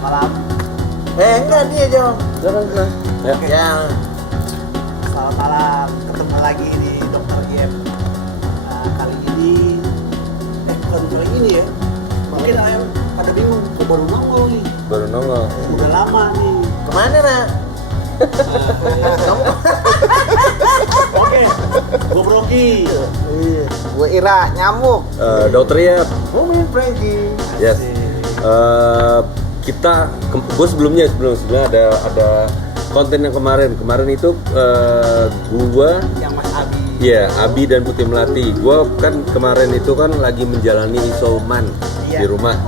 malam. Enggak dia Jom. Jangan. Ya. Yang Selamat malam. Ketemu lagi di Dokter Game. Kali ini, bukan kali ini ya. Mungkin ayam pada bingung. Kok baru nongol nih? Baru nongol. Udah lama nih. kemana nak? Oke, gue Broki. Iya. Gue Ira nyamuk. Dokter ya. Mumin Frankie. Yes. Gue sebelumnya ada konten yang kemarin itu gue Yang Mas Abi. ya Abi dan Putih Melati. Gue kan kemarin itu kan lagi menjalani isoman di rumah.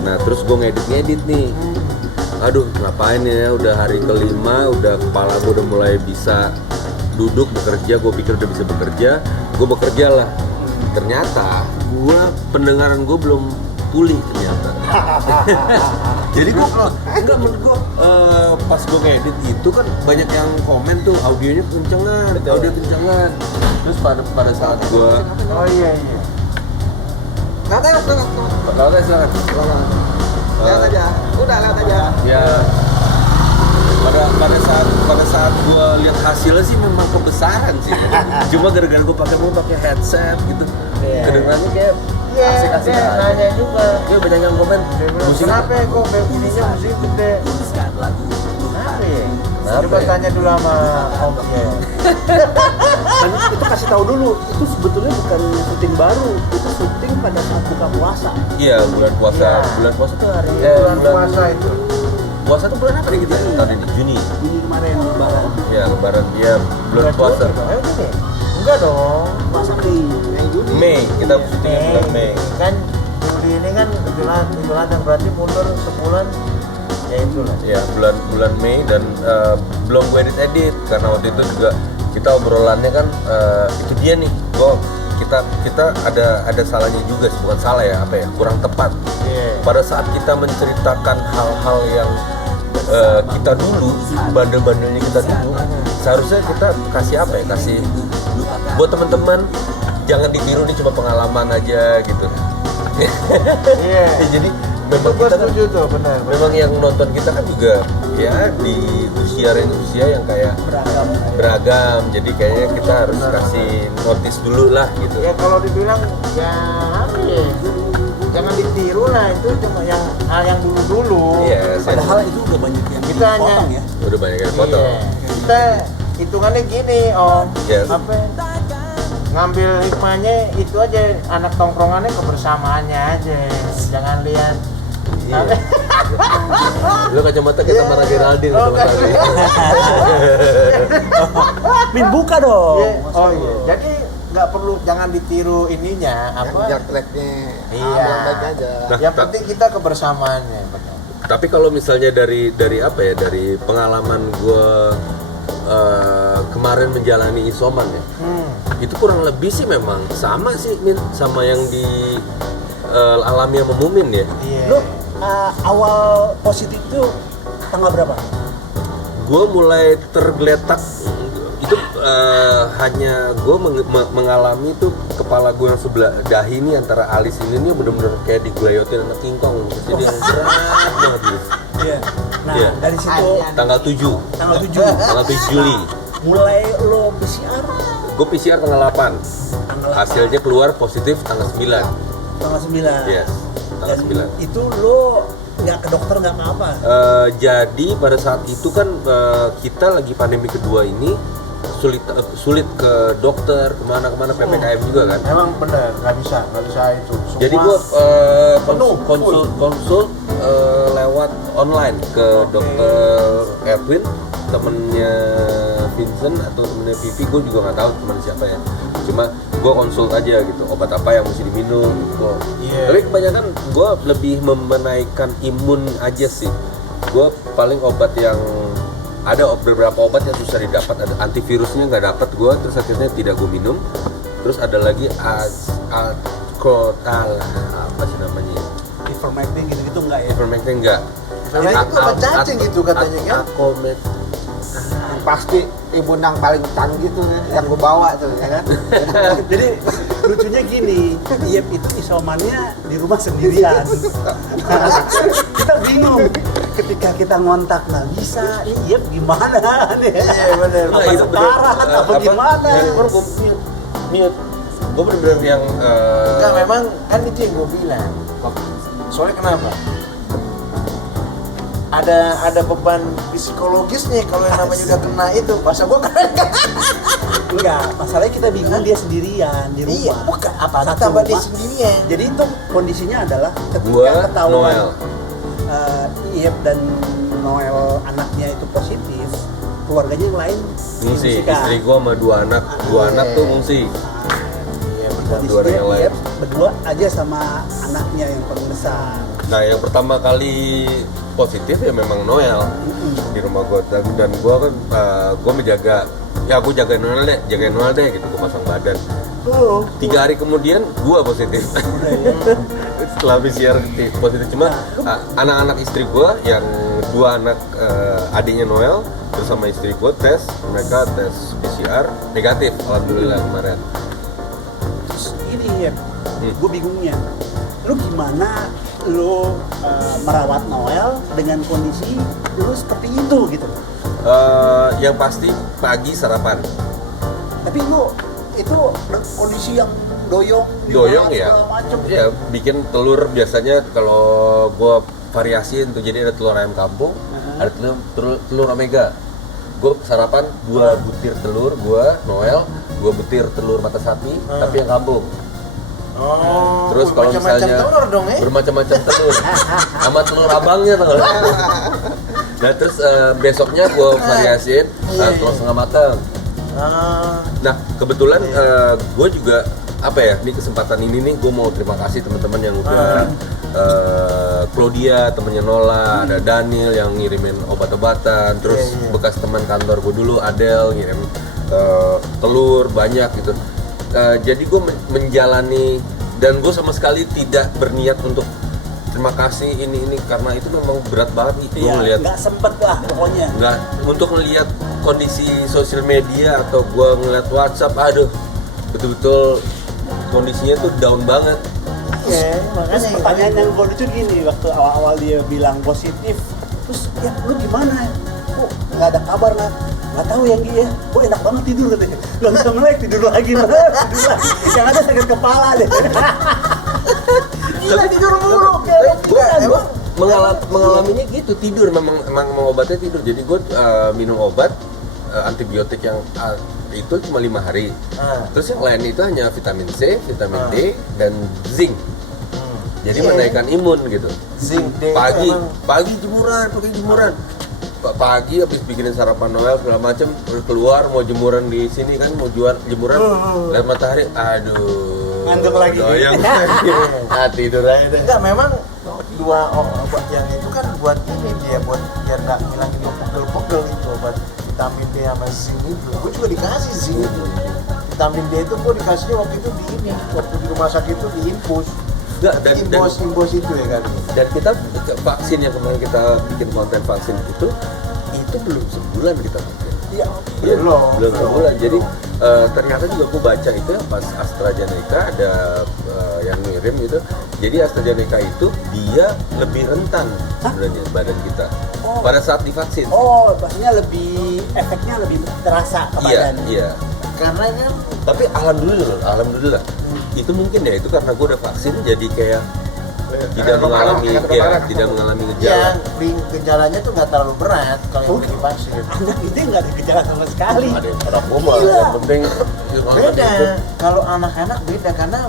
Nah terus gue ngedit nih. Aduh ngapain ya, udah hari kelima, udah kepala gue udah mulai bisa duduk bekerja. Gue pikir udah bisa bekerja, gue bekerja lah. Ternyata pendengaran gue belum pulih ternyata. Jadi gue menurut gue pas gue ngedit itu kan banyak yang komen tuh audionya kencengan, audio kencengan. Terus pada saat gue iya. Lewat silakan. Lewat aja. Udah lewat aja. Ya pada saat gue lihat hasilnya sih memang kebesaran sih. Cuma gara-gara gue pakai headset gitu, kedengarannya kayak asik-asik dia aja. nanya juga. Dia banyak yang komen. Kenapa ya kok ininya musik gede? Kenapa ya? Coba tanya dulu sama Om ya. Dan itu kasih tahu dulu, itu sebetulnya bukan syuting baru, itu syuting pada saat buka puasa. Iya bulan puasa. Iya. Bulan puasa tuh hari Bulan puasa itu. Puasa tuh bulan apa nih kita tahun ini? Juni. Ini kemarin lebaran. Ya lebaran dia bulan puasa. Gini. Enggak dong. Puasa Mei Juni. Mei kita syutingnya bulan Mei. Kan Juli ini kan kebetulan yang berarti mundur sebulan. Ya itulah. Ya bulan Mei dan belum gue edit karena waktu itu juga kita obrolannya kan itu dia nih. Kita ada salahnya juga sih, bukan salah ya, kurang tepat. Pada saat kita menceritakan hal-hal yang kita dulu, bandel-bandelnya kita dulu, seharusnya kita kasih kasih buat teman-teman, jangan ditiru, ini cuma pengalaman aja gitu. Iya. Jadi memang Gue kita kan, setuju tuh, benar. memang yang nonton kita kan juga ya di usia yang kayak beragam, jadi kayaknya kita harus kasih notice dulu lah gitu. Ya kalau dibilang ya apa ya? Jangan ditiru lah, itu cuma hal yang dulu-dulu. Iya, Padahal itu udah banyak yang Kita dipotong hanya- ya. udah banyak yang foto. Iya. Kita hitungannya gini Om. Yes. Apa? Ngambil hikmahnya itu aja, anak tongkrongannya kebersamaannya aja. Jangan lihat Iya. Lu kacamata kayak sama Geraldine Oh, kacamata. Min buka dong. Iya. Oh iya. Jadi nggak perlu, jangan ditiru ininya apa? Jacklegnya Iya. baik aja. Yang penting kita kebersamaannya. Benar. Tapi kalau misalnya dari dari pengalaman gue kemarin menjalani isoman ya, itu kurang lebih sih memang sama sih Min, sama yang di alami sama Mumin ya. Iya. Lu awal positif itu tanggal berapa? Gue mulai tergeletak itu hanya gue mengalami itu kepala gue yang sebelah dahi ini antara alis ini bener-bener kayak digelayotin anak kingkong, jadi yang berat banget gitu. Iya. Nah, Iya. dari situ Tanggal 7 tanggal 7 Juli mulai lo PCR gue PCR tanggal 8, tanggal hasilnya keluar positif tanggal 9. tanggal 9. Yes, tanggal Dan 9. itu lo nggak ke dokter, nggak apa-apa. Jadi pada saat itu kan kita lagi pandemi kedua ini sulit ke dokter kemana PPKM juga kan. Emang benar, nggak bisa itu. Semua Jadi gua penuh, konsul lewat online ke dokter Edwin, temennya Vincent atau temennya Vivi, gue juga nggak tahu temen siapa ya. Cuma gue konsul aja gitu, obat apa yang mesti diminum gitu. Tapi kebanyakan gue lebih menaikkan imun aja sih. Gue paling obat yang ada beberapa obat yang susah didapat, ada antivirusnya nggak dapat gue, terus akhirnya tidak gue minum. Terus ada lagi apa sih namanya? Ivermectin gitu-gitu nggak ya? Ivermectin enggak. Ivermectin itu obat cacing gitu katanya kan? Acomet. Yang pasti imun yang paling canggih tuh yang gue bawa tuh ya kan. Jadi lucunya gini, Iyep itu isomannya di rumah sendirian. Kita bingung, ketika kita ngontak Nagisa, iya gimana nih? Iya benar. Nah, Apa itu sekarang apa gimana? Handphone gue mute. Gue bener-bener yang Enggak, memang kan itu yang gue bilang. Soalnya kenapa? Ada beban psikologis nih kalau yang namanya udah kena itu. Masa gue kan? Enggak, masalahnya kita bingung dia sendirian di rumah. Iya, bukan apa Satu tambah dia rumah. sendirian. Jadi itu kondisinya adalah ketika Gua, ketahuan Noel. Iep dan Noel anaknya itu positif, keluarganya yang lain ngungsi. diungsikan. Istri gue sama dua anak tuh ngungsi. Iya benar. Dua orang Kondisinya yang lain. Iep berdua aja sama anaknya yang paling besar. Nah, yang pertama kali positif ya memang Noel di rumah gue, dan gue kan gue menjaga, ya gue jagain Noel deh gitu, gue pasang badan. 3 hari kemudian gue positif. Setelah PCR positif, cuma anak-anak istri gue yang 2 anak adiknya Noel terus sama istri gue mereka tes PCR negatif, alhamdulillah kemarin. Terus ini ya, gue bingungnya, lu gimana lu merawat Noel dengan kondisi lu seperti itu gitu. Yang pasti pagi sarapan. Tapi lu itu kondisi yang doyong Ya, segala macem. ya bikin telur biasanya kalau gua variasiin tuh, jadi ada telur ayam kampung, ada telur omega. Gua sarapan 2 butir telur, gua Noel 2 butir telur mata sapi tapi yang kampung. Oh, Terus kalau misalnya telur dong bermacam-macam telur sama telur abangnya tuh. Nah terus besoknya gua variasiin telur setengah matang. Nah kebetulan gue juga apa ya, ini kesempatan ini nih gue mau terima kasih teman-teman yang udah Claudia temennya Nola, ada Daniel yang ngirimin obat-obatan, terus bekas teman kantor gue dulu Adel ngirim telur banyak gitu. Jadi gue menjalani, dan gue sama sekali tidak berniat untuk terima kasih ini karena itu memang berat banget nih gue Iya, ngeliat. nggak sempet lah pokoknya. Nggak, untuk ngelihat kondisi sosial media atau gue ngeliat WhatsApp, aduh betul-betul kondisinya tuh down banget. Terus pertanyaan yang gue lucu gini, waktu awal-awal dia bilang positif, terus ya lu gimana? Kok nggak ada kabar nggak tahu ya dia, kok enak banget tidur katanya. Langsung melek tidur lagi, tidur lagi. Yang ada sakit kepala deh. Gila tidur mulu, kayak Gue mengalaminya gitu, tidur memang obatnya tidur. Jadi gue minum obat antibiotik yang itu cuma 5 hari. Terus yang lain itu hanya vitamin C, vitamin D, dan zinc. Jadi menaikkan imun gitu. Zinc D Pagi jemuran. Pagi habis bikinin sarapan Noel segala macem, keluar mau jemuran di sini kan, mau jemuran lihat matahari, aduh ngantuk lagi. doyang lagi. Tidur aja deh. Enggak, memang 2 obat yang itu kan buat ini dia, buat biar nggak ngilangin pegel-pegel itu, obat vitamin D sama zinc itu. Gue juga dikasih zinc itu. Vitamin D itu gue dikasihnya waktu itu di ini, waktu di rumah sakit itu di infus. Enggak, Imbos itu ya kan. dan kita vaksin yang kemarin kita bikin konten vaksin itu belum sebulan kita pakai. Iya, Belum sebulan. Jadi ternyata juga aku baca itu ya, pas AstraZeneca ada yang ngirim gitu. Jadi AstraZeneca itu dia lebih rentan sebenarnya badan kita pada saat divaksin. Oh, maksudnya efeknya lebih terasa ke badan. Iya. Karena kan Tapi alhamdulillah. Itu mungkin ya, itu karena gue udah vaksin jadi kayak tidak mengalami gejala. gejalanya tuh nggak terlalu berat kalau yang divaksin. Anak itu nggak ada gejala sama sekali. Ada yang narkoba, Gila. yang penting Beda. Kalau anak-anak beda karena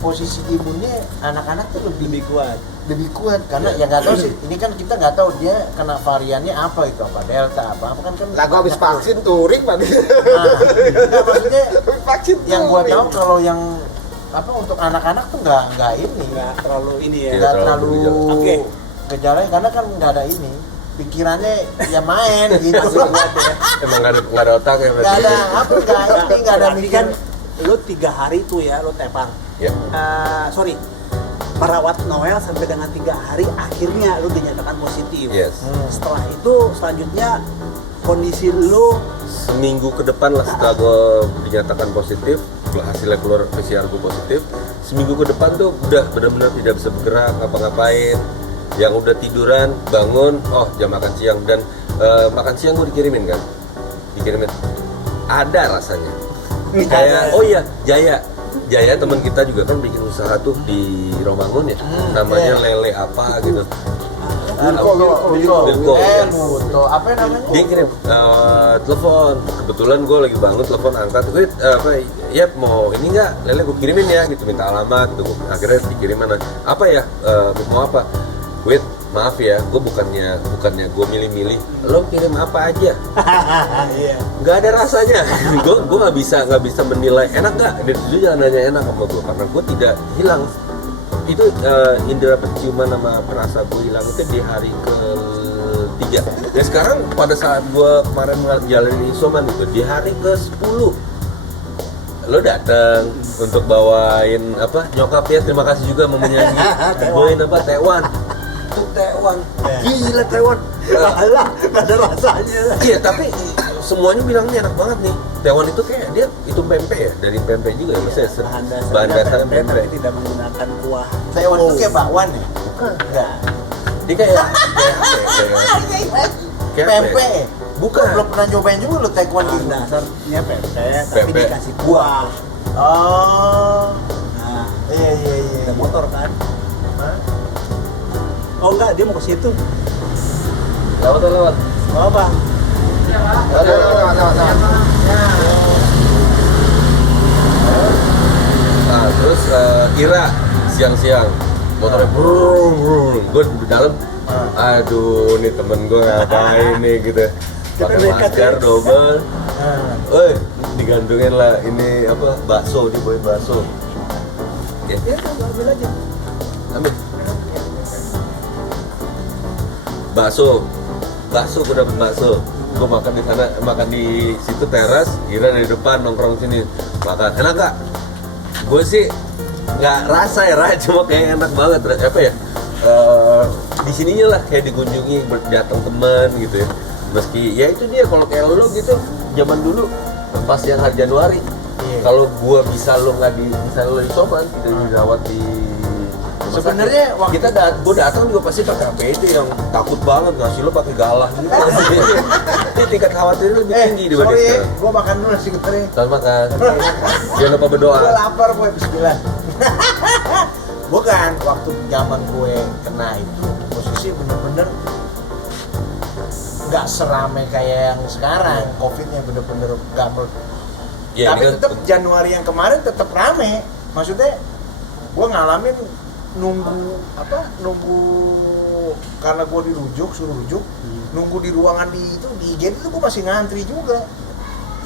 posisi imunnya anak-anak tuh lebih kuat karena ya nggak tahu sih, ini kan kita nggak tahu dia kena variannya apa, itu apa delta apa kan Lah gua habis vaksin touring berarti. Nggak, maksudnya Vaksin yang gua touring. tahu kalau yang apa untuk anak-anak tuh nggak ini Nggak terlalu ini ya. Iya. nggak terlalu terlalu bergejala. Oke. gejalanya karena kan nggak ada ini pikirannya ya main gitu. emang nggak ada otak ya Nggak ada apa nggak ada Berarti mikir. kan lu 3 hari tuh ya lu tepar. ya. Merawat Noel sampai dengan 3 hari, akhirnya lu dinyatakan positif. Yes. Setelah itu selanjutnya kondisi lu Seminggu ke depan lah setelah gue dinyatakan positif, hasilnya keluar PCR gue positif, seminggu ke depan tuh udah benar-benar tidak bisa bergerak, ngapa-ngapain. yang udah tiduran bangun, oh jam makan siang, dan makan siang gue dikirimin ada rasanya kayak oh iya Jaya teman kita juga kan bikin usaha tuh di Romangun ya, namanya lele apa gitu. Wilko. Apa namanya? Dia kirim telepon. Kebetulan gue lagi bangun, telepon angkat. Ya mau ini nggak? Lele gue kirimin ya, gitu minta alamat. Gitu. Akhirnya dikirim mana? Apa ya? Mau apa? Wait, maaf ya, gue bukannya gue milih-milih. Lo kirim apa aja? Nggak ada rasanya. gue nggak bisa menilai enak nggak. Dia jangan nanya enak sama gue karena gue tidak hilang. Itu indera penciuman sama perasa gue hilang itu di hari ke-3. Dan sekarang pada saat gue kemarin ngejalanin isoman itu di hari ke-10 lo datang untuk bawain apa nyokap ya, terima kasih juga mau menyanyi bawain apa Tewan tuh Tewan gila Tewan Alah, nggak ada rasanya. iya tapi semuanya bilangnya enak banget nih. Tewan itu kayak dia itu pempek ya, dari pempek juga ya, maksudnya bahan dasarnya pempek. Tidak menggunakan kuah. Taiwan itu kayak bakwan ya? Bukan. Enggak. Dia kayak Pempek. Bukan. Belum pernah nyobain juga lo Taiwan Bahan gitu. dasarnya pempek, tapi Pempek. dikasih kuah. Oh. Nah, Iya. ada motor kan? Hah? Oh enggak, dia mau ke situ. Lewat. Oh apa? Lewat. Nah, terus Ira siang-siang motornya brum, gue di dalam. Aduh, nih temen gue ngapain nih gitu. Pakai masker double. Digantungin lah ini apa bakso, dia bawain bakso. Ya, ambil aja. Ambil. Bakso gue dapet bakso. Gue makan di sana, makan di situ teras. Ira dari depan nongkrong sini makan. Enak gak? Gue sih nggak rasa ya, cuma kayak enak banget. Apa ya? Di sininya lah kayak dikunjungi, datang teman gitu ya. Meski ya itu dia kalau kayak lo gitu zaman dulu pas yang hari Januari. Kalau gue bisa lo di Soman tidak dirawat di Sebenarnya waktu gue datang juga pasti pakai APD yang takut banget ngasih lo pakai galah gitu. Ini tingkat khawatirnya lebih tinggi dibanding sorry, sekarang. gue makan dulu nasi goreng. Selamat makan. Jangan lupa berdoa. Gue lapar, gue bismillah. Bukan, waktu zaman gue kena itu posisi bener-bener nggak seramai kayak yang sekarang. Covidnya bener-bener nggak Ya, tapi ini kan tetap Januari yang kemarin tetap rame. Maksudnya gue ngalamin nunggu karena gue suruh rujuk, nunggu di ruangan di IGD itu gue masih ngantri juga.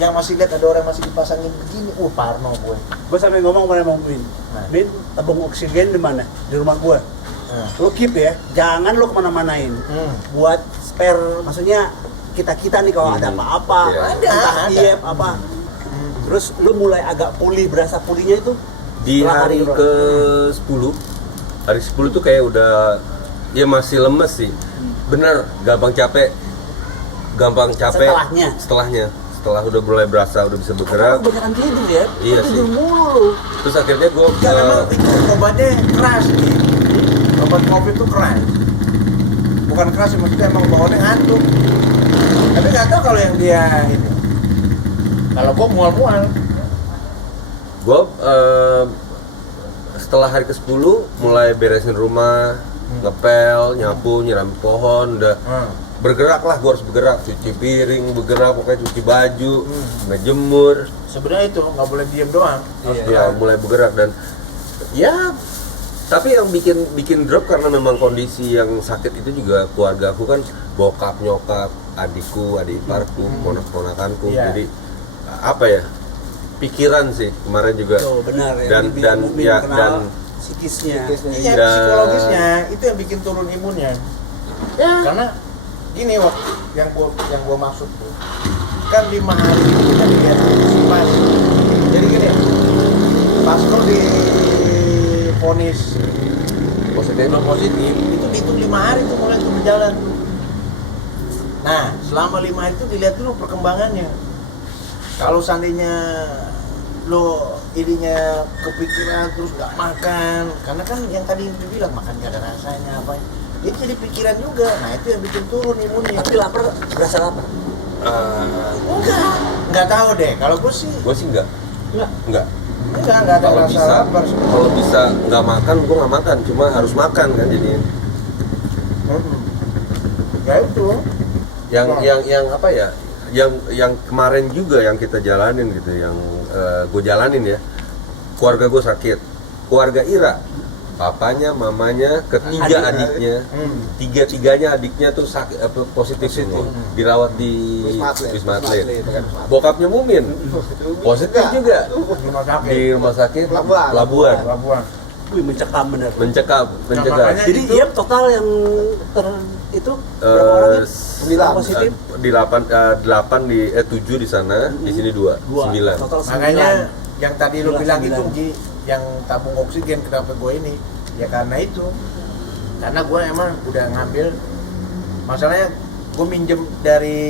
Yang masih lihat ada orang masih dipasangin begini, parno gue. Gue sampai ngomong sama Bin, Bin, tabung oksigen di mana? Di rumah gue. Lo keep ya, jangan lo kemana-manain. Buat spare, maksudnya kita nih kalau ada apa-apa, Ada. apa. Terus lo mulai agak pulih, berasa pulihnya itu di hari ke-10 tuh kayak udah ya masih lemes sih. Bener, gampang capek. Setelah udah mulai berasa udah bisa bergerak. Kebanyakan tidur ya. Iya tidur sih. mulu. Terus akhirnya gue Memang itu obatnya keras nih. Obat Covid itu keras. Bukan keras sih, maksudnya emang bawaannya ngantuk. Tapi nggak tahu kalau yang dia ini. Kalau gue mual-mual. gue setelah hari ke-10 mulai beresin rumah, ngepel, nyapu, nyiram pohon, udah bergerak lah. Gue harus bergerak, cuci piring, bergerak, pokoknya cuci baju, ngejemur. Sebenarnya itu nggak boleh diem doang. Mulai bergerak dan ya. Tapi yang bikin drop karena memang kondisi yang sakit itu juga keluarga aku kan, bokap, nyokap, adikku, adik iparku, ponakanku. Jadi apa ya? Pikiran sih kemarin juga. Benar ya. Dan psikisnya. Iya, psikologisnya itu yang bikin turun imunnya. Karena gini waktu yang gua maksud tuh kan 5 hari itu kita dilihat pas. Jadi gini, pas lo divonis positif itu dihitung 5 hari tuh mulai tuh berjalan. Nah, selama 5 hari itu dilihat dulu perkembangannya. Kalau seandainya lo ininya kepikiran terus nggak makan, karena kan yang tadi dibilang makan nggak ada rasanya apa, Itu jadi pikiran juga. Nah itu yang bikin turun imunnya. Tapi lapar, berasa lapar. Enggak tahu deh. Kalau gue sih Gue sih enggak. Enggak. enggak ada Kalau rasa bisa, lapar. kalau bisa nggak makan, gue nggak makan. Cuma harus makan kan jadinya. Ya itu. Yang apa ya? Yang kemarin juga yang kita jalanin gitu, yang gue jalanin ya. Keluarga gue sakit. Keluarga Ira, papanya, mamanya, ketiga adiknya, tiga-tiganya adiknya tuh sakit, positif semua, dirawat di Wisma Atlet. Bokapnya Mumin, positif juga di rumah sakit Pelabuhan. Wih, mencekam bener. Mencekam. makanya Jadi itu- dia total yang itu berapa orangnya? 9 positif? Di 8 di 7 di sana, di sini 2, 9. Total 9. Makanya yang tadi lu bilang itu 9. Gi, yang tabung oksigen kenapa gue ini? Ya karena itu. Karena gue emang udah ngambil, masalahnya gue minjem dari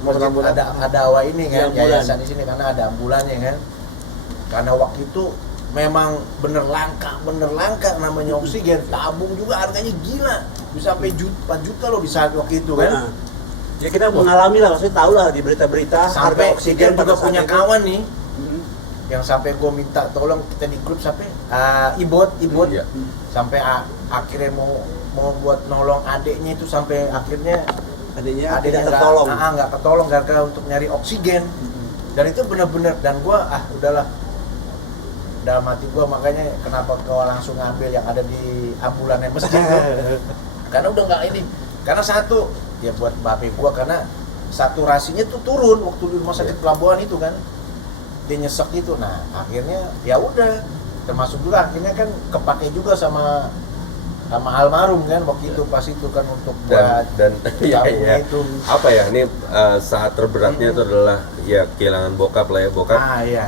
masjid ada awa ini kan, Iya, yayasan di sini karena ada ambulannya kan. Karena waktu itu memang bener langka namanya oksigen. Tabung juga harganya gila, bisa sampai 4 juta loh di saat waktu itu kan. Nah, ya kita mengalami lah, maksudnya tahu lah di berita-berita harga Sampai oksigen kita juga pada saat punya itu. kawan nih Mhm. yang sampai gue minta tolong kita di grup sampai ibot Iya. sampai akhirnya mau buat nolong adeknya itu sampai akhirnya Adanya adeknya tidak tertolong. nggak ketolong gara-gara untuk nyari oksigen. Dan itu benar-benar, dan gue udahlah dalam hati gue, makanya kenapa kau langsung ngambil yang ada di ambulannya masjid tuh. Karena udah nggak ini, karena satu ya buat babe gue, karena saturasinya tuh turun waktu di rumah sakit Pelabuhan itu kan, dia nyesek itu. Nah akhirnya ya udah, termasuk juga akhirnya kan kepake juga sama almarhum kan waktu itu pas itu kan untuk buat dan ya, tabungnya ya. itu. Apa ya, ini saat terberatnya itu adalah ya kehilangan bokap lah ya. Bokap Iya.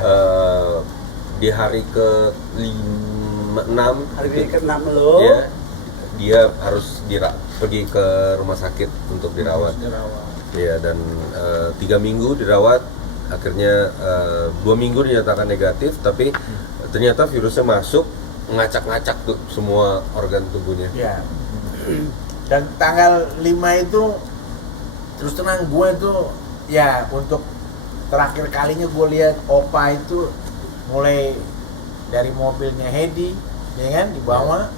di hari ke-6 Hari ini ke-6 lo. ya, dia harus pergi ke rumah sakit untuk dirawat. Ya, dan 3 minggu dirawat, akhirnya 2 minggu dinyatakan negatif, tapi ternyata virusnya masuk, ngacak-ngacak tuh semua organ tubuhnya. Ya. Dan tanggal 5 itu terus terang gue itu ya untuk terakhir kalinya gue lihat Opa itu mulai dari mobilnya Hedi ya kan dibawa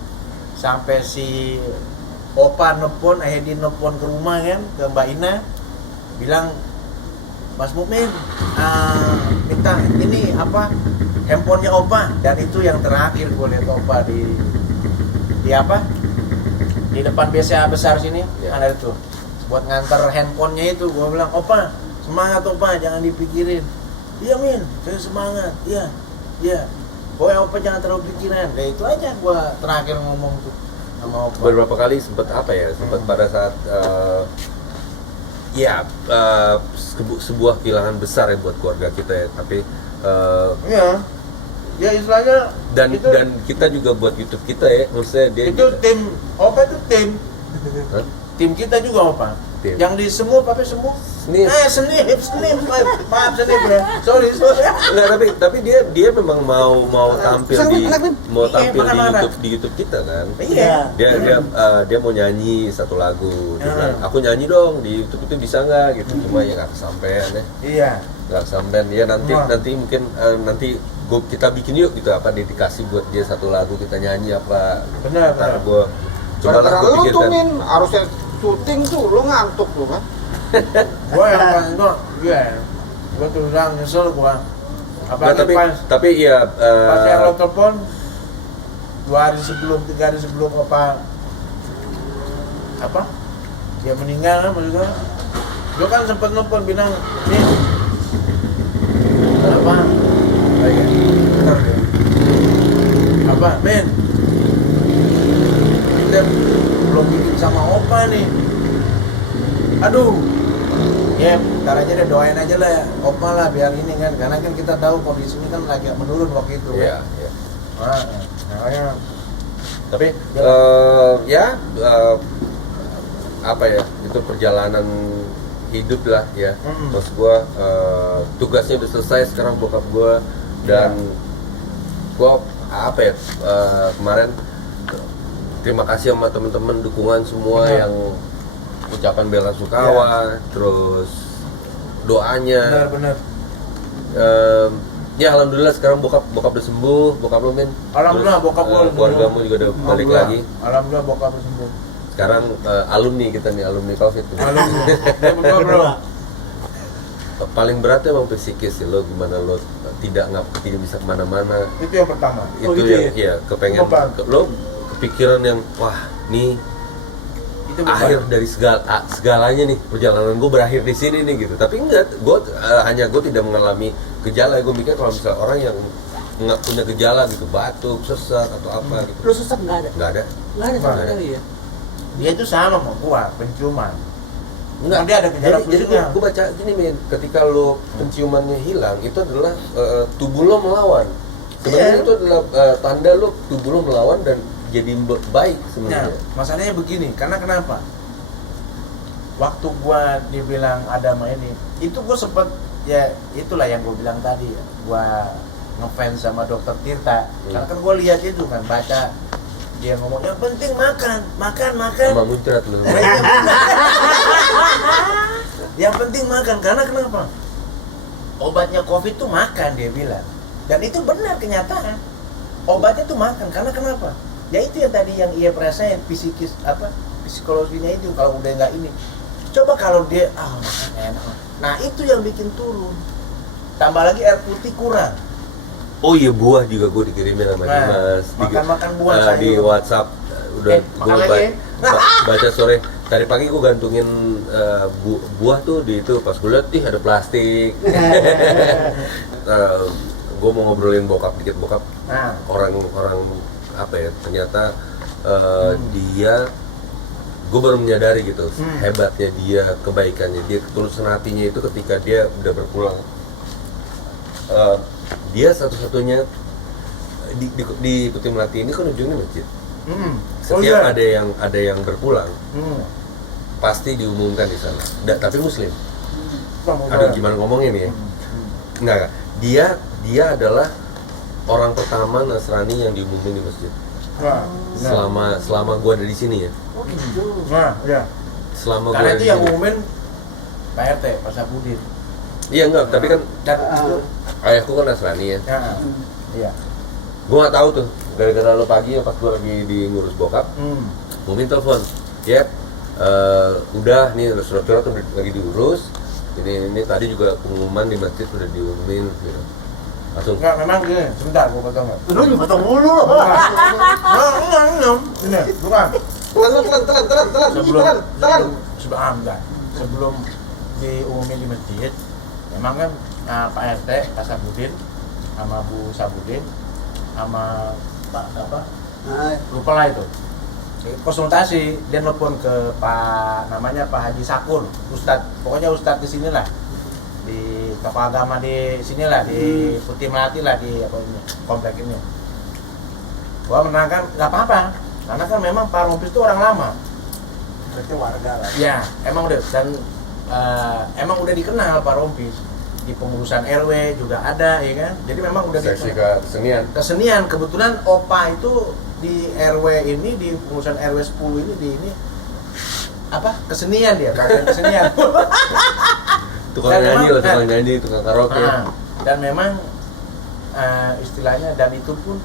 sampai si Opa nelpon, Hedi nelpon ke rumah kan ke Mbak Ina bilang Mas Mukmin minta ini apa handphonenya Opa, dan itu yang terakhir gue lihat Opa di apa di depan BCA besar sini ada itu buat nganter handphonenya itu. Gue bilang Opa semangat Opa, jangan dipikirin. Iya Min, saya semangat. Iya pokoknya Opa jangan terlalu pikiran. Ya itu aja gue terakhir ngomong tuh sama Opa. Beberapa kali sempat apa ya, sempat pada saat sebuah kehilangan besar ya buat keluarga kita ya, tapi Iya. Ya istilahnya dan itu, kita juga buat YouTube kita ya, maksudnya dia itu tim Opa itu tim Hah? tim kita juga Opa. Tim. Yang di semua Pape semua. Snip. Snip. Maaf Snip ya. Sorry. Enggak, tapi dia memang mau tampil di marah-marah. di YouTube kita kan. Iya. Dia mau nyanyi satu lagu. Dia bilang, aku nyanyi dong di YouTube itu, bisa nggak gitu. Cuma ya nggak kesampean ya. Iya. Nggak kesampean ya, nanti Wah. mungkin nanti kita bikin yuk gitu, apa dedikasi buat dia satu lagu, kita nyanyi apa. Benar, Ntar benar. gue coba lah Gara-gara gue lu tuh pikirkan. Min, harusnya syuting tuh, lu ngantuk lu kan? Gua yang paling gua tuh bilang nyesel gua. Nggak, Apalagi tapi ya pas yang lo telepon 2 hari sebelum, 3 hari sebelum apa dia meninggal kan maksudnya. Gua kan sempet nelfon bilang nih apa kayak apa Ben kita belum bikin sama Opa nih, aduh ya ntar aja deh, doain aja lah Opa lah biar ini kan, karena kan kita tahu kondisinya kan lagi menurun waktu itu Iya, kan. iya. Makanya Tapi apa ya, itu perjalanan hidup lah ya. Maksud gua tugasnya udah selesai sekarang bokap gua, dan gua apa ya, kemarin terima kasih sama teman-teman dukungan semua yang ucapan bela sungkawa, terus doanya. Benar. Ya alhamdulillah sekarang bokap udah sembuh, bokap lo men. Alhamdulillah Terus, bokap gue keluargamu juga udah balik lagi. Alhamdulillah bokap lu sembuh. Sekarang alumni kita nih, alumni COVID. Alhamdulillah. Betul bro. Paling berat emang psikis sih, lo gimana lo tidak bisa kemana-mana. Itu yang pertama. Itu gitu yang ya kepengen lo kepikiran yang wah nih Itu akhir dari segalanya nih, perjalanan gue berakhir di sini nih gitu. Tapi enggak, gue tidak mengalami gejala. Gue mikir kalau misalnya orang yang nggak punya gejala gitu, batuk, sesak atau apa gitu, Lu sesak nggak ada? nggak ada. Sama sekali ya? Dia itu sama sama gua, penciuman. Enggak, Dia ada gejala jadi pusingnya. gue baca gini men, ketika lo penciumannya hilang, itu adalah tubuh lo melawan. Sebenarnya itu adalah tanda lo tubuh lo melawan dan jadi baik Nah, sebenarnya. masalahnya begini, karena kenapa? Waktu gua dibilang ada sama ini, itu gua sempet ya itulah yang gua bilang tadi ya. Gua ngefans sama Dokter Tirta. Karena kan gua lihat itu kan, baca dia ngomong yang penting makan. Sama muncrat lo. Yang penting makan, karena kenapa? Obatnya COVID tuh makan, dia bilang. Dan itu benar kenyataan. Obatnya tuh makan, karena kenapa? Ya itu yang tadi yang ia perasain, psikologinya itu kalau udah nggak ini. Coba kalau dia makan enak. Nah itu yang bikin turun. Tambah lagi air putih kurang. Oh iya, buah juga gue dikirimin sama Nah, Dimas. makan buah di sayur. WhatsApp udah makan gue lagi. baca sore. Tadi pagi gue gantungin buah tuh di itu, pas gue liat ada plastik. Gue mau ngobrolin bokap dikit. Nah, Orang apa ya, ternyata dia, gue baru menyadari gitu hebatnya dia, kebaikannya dia, ketulusan hatinya itu ketika dia udah berpulang. Dia satu-satunya di Putih Melati ini kan ujungnya masjid. Setiap ada yang berpulang pasti diumumkan di sana. Tapi Muslim. Aduh gimana ngomongnya nih ya? Enggak. Dia adalah orang pertama Nasrani yang diumumin di masjid. Selama gua ada di sini ya. ya. Selama Karena gua itu di yang sini. umumin Pak RT, Pak Sapudin. Iya enggak, tapi kan Dan itu, ayahku kan Nasrani ya. iya. Gua nggak tahu tuh, gara-gara lo pagi ya pas gua lagi di ngurus bokap, Mumin telepon, ya, udah nih surat-surat udah lagi diurus. Ini tadi juga pengumuman di masjid udah diumumin, gitu. Langsung. Enggak, memang gini, sebentar gua potong enggak. Lu dipotong mulu loh. Ini, bukan. Sebelum diumumin di masjid, memang kan Pak RT, Pak Sabudin, sama Bu Sabudin, sama Pak apa? Lupa lah itu. Konsultasi, dia nelfon ke Pak Haji Sakur, Ustadz, pokoknya Ustadz di sinilah, di tokoh agama di sinilah, di Putih Melati lah, di apa ini, komplek ini. Gua menerangkan nggak apa-apa, karena kan memang Pak Rompis itu orang lama. Berarti warga lah. Ya, emang udah dan emang udah dikenal Pak Rompis di pengurusan RW juga ada, ya kan? Jadi memang udah Seksi dikenal. kesenian. Kebetulan Opa itu di RW ini, di pengurusan RW 10 ini, di ini apa? Kesenian dia, bagian kesenian. Tukang nyanyi lah, tukang nyanyi, tukang karaoke. Dan memang istilahnya, dan itu pun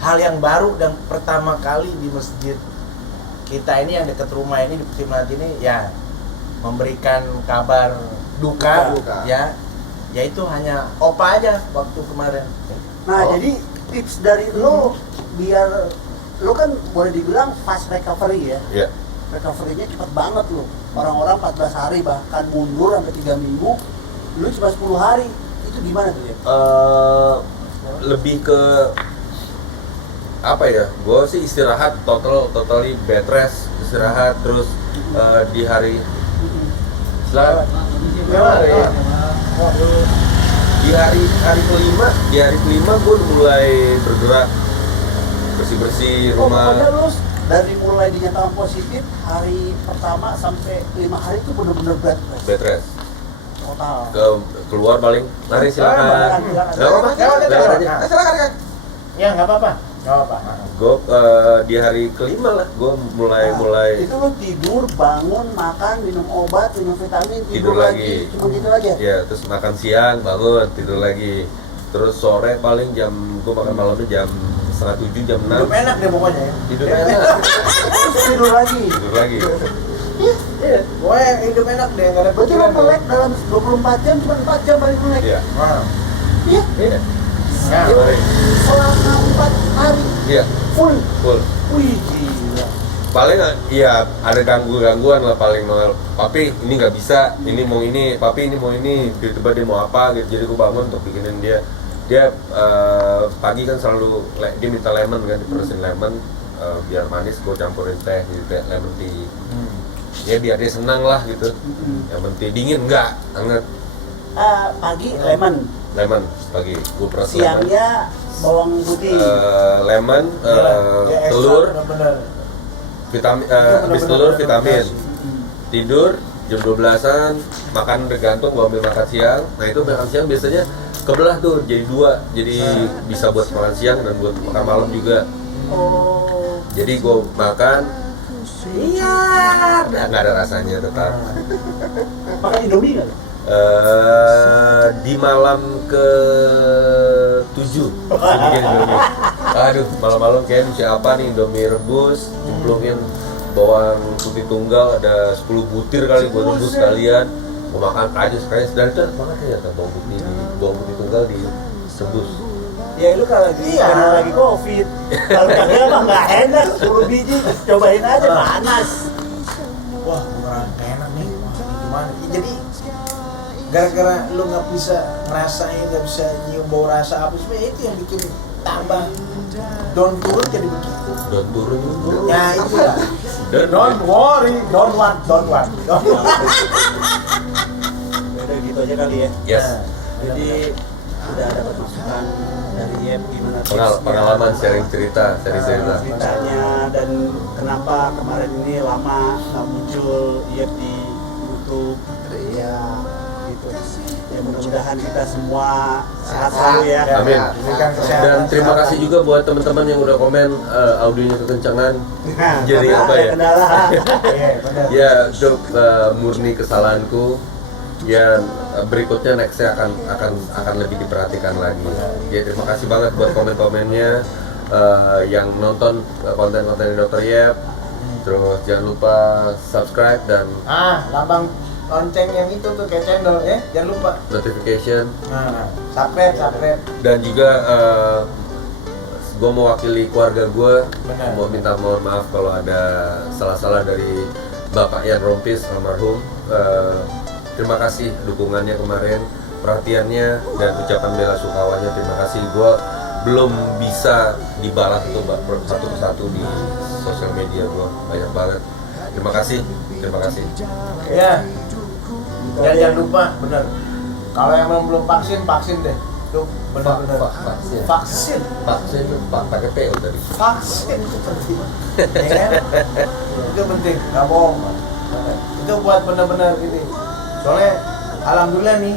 hal yang baru dan pertama kali di masjid kita ini yang dekat rumah ini di Putih Melati ini, ya memberikan kabar duka. Ya itu hanya Opa aja waktu kemarin. Nah, jadi tips dari lo biar lo kan boleh dibilang fast recovery ya. Iya. Recovery-nya cepet banget lo. Orang-orang 14 hari bahkan mundur sampai 3 minggu. Lu cuma 10 hari. Itu gimana tuh ya? Lebih ke apa ya? Gue sih istirahat totally bed rest, istirahat terus di hari di hari kelima gue mulai bergerak, bersih rumah. Pokoknya lu dari mulai dinyatakan positif hari pertama sampai 5 hari itu bener-bener bed rest total. Keluar paling lari silakan. Nggak apa-apa. Lewat aja. Ya nggak apa-apa. Nggak apa. Gue di hari kelima lah, gue mulai Itu lo tidur, bangun, makan, minum obat, minum vitamin, Tidur lagi. Cuma gitu aja. ya terus makan siang, bangun, tidur lagi. Terus sore paling gue makan malamnya jam 6:30, jam 6 Hidup enak deh pokoknya ya. tidur enak, Terus tidur lagi. tidur lagi. Iya. Pokoknya hidup enak deh, nggak ada Berarti lo pikiran. melek dalam 24 jam, cuma 4 jam paling melek. Iya, Wah. Iya. iya, Ya, Iya. paling. Selama 4 hari Iya, full. full. Wih, gila. Paling ya ada gangguan lah paling papi ini nggak bisa, ini mau ini, papi ini mau ini, tiba-tiba dia mau apa gitu. Jadi gue bangun untuk bikinin dia pagi kan selalu dia minta lemon kan, diperesin lemon biar manis, gue campurin teh gitu, kayak lemon tea. Ya biar dia senang lah gitu. Yang penting dingin enggak, hangat. Pagi lemon, Pagi gue peres lemon. siangnya bawang putih. Lemon, ya, ekstra telur, bener-bener. vitamin, Itu habis bener-bener telur bener-bener vitamin. dikasih. Tidur jam 12-an, makan tergantung gue ambil makan siang. Nah itu makan siang biasanya kebelah tuh jadi 2, jadi bisa buat makan siang dan buat makan malam juga. Oh. Jadi gue makan, iya, nggak ada rasanya tetap. Makan Indomie nggak? Di malam ke 7 bikin Indomie. Aduh, malam-malam kayak siapa nih Indomie rebus, cemplungin bawang putih tunggal ada 10 butir kali gue rebus sekalian. Gue makan aja sekalian, dan itu enak banget ya bawang putih tunggal direbus. Ya lu kalau karena lagi COVID, kalau kagak mah nggak enak, 10 biji, cobain aja panas. Wah, beneran enak nih. Wah, ini gimana? Ya, jadi gara-gara lu nggak bisa ngerasain, nggak bisa nyium bau rasa apa sebenarnya itu yang bikin tambah down turun jadi begitu. Dan turun juga. Ya itu lah. Dan worry, don't want. Udah gitu aja kali ya. yes, Jadi udah dapat masukan dari Yep gimana pengalaman sharing cerita. ceritanya dan kenapa kemarin ini lama nggak muncul Yep di YouTube ya gitu. Ya mudah-mudahan kita semua sehat selalu ya. Amin. Berikan kesehatan Dan terima selalu. kasih juga buat teman-teman yang udah komen audionya kekencangan. Jadi Karena apa ada ya? kendala. Iya, benar. Ya, itu murni kesalahanku. Ya, berikutnya nextnya akan lebih diperhatikan lagi. Ya, terima kasih banget buat komen-komennya yang nonton konten-konten Dr. Yep. Terus jangan lupa subscribe dan Lambang lonceng yang itu tuh kayak channel ya, jangan lupa. notification. Nah, subscribe. Dan juga gue mewakili keluarga gue, Benar. mau minta mohon maaf kalau ada salah-salah dari Bapak Yan Rompis almarhum. Terima kasih dukungannya kemarin, perhatiannya dan ucapan bela sungkawanya. Terima kasih. Gue belum bisa dibalas itu satu persatu di sosial media gue, banyak banget. Terima kasih. Ya. Jangan lupa, bener. Kalau yang belum vaksin deh. Tuh benar-benar. Vaksin Vaksin. itu pakai PO tadi. Vaksin itu penting. Ya kan? Itu penting, nggak bohong. Itu buat benar-benar ini. Soalnya alhamdulillah nih,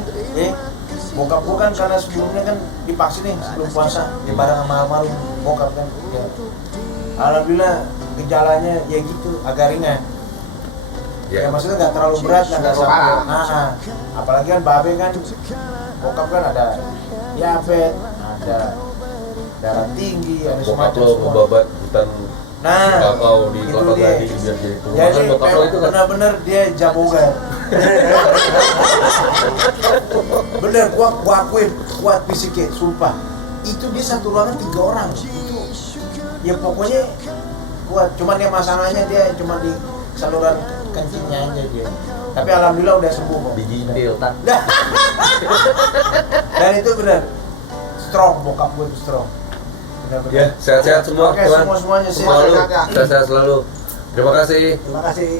bokap gua kan karena sebelumnya kan divaksin nih sebelum puasa, di bareng sama almarhum bokap kan. Ya. Alhamdulillah gejalanya ya gitu, agak ringan. Ya maksudnya nggak terlalu berat, nggak sampai. Apalagi kan babe kan, bokap kan ada diabetes, ada darah tinggi, ada Bokap semacam lo ngebabat hutan bakau di itu Kelapa dia. Gading biar jadi Jadi perumahan. Bokap lo itu kan benar-benar dia jagoan. Bener, gua akuin kuat fisiknya, sumpah. Itu dia satu ruangan 3 orang. Itu ya pokoknya kuat. Cuman ya masalahnya dia cuma di saluran kencingnya aja dia. Tapi alhamdulillah udah sembuh kok. digintil tak. Dan itu benar strong, bokap gue itu strong. Benar-benar. Ya, sehat-sehat semua, Oke, Tuhan. semuanya Selalu sehat. sehat-sehat selalu. Terima kasih. Terima kasih.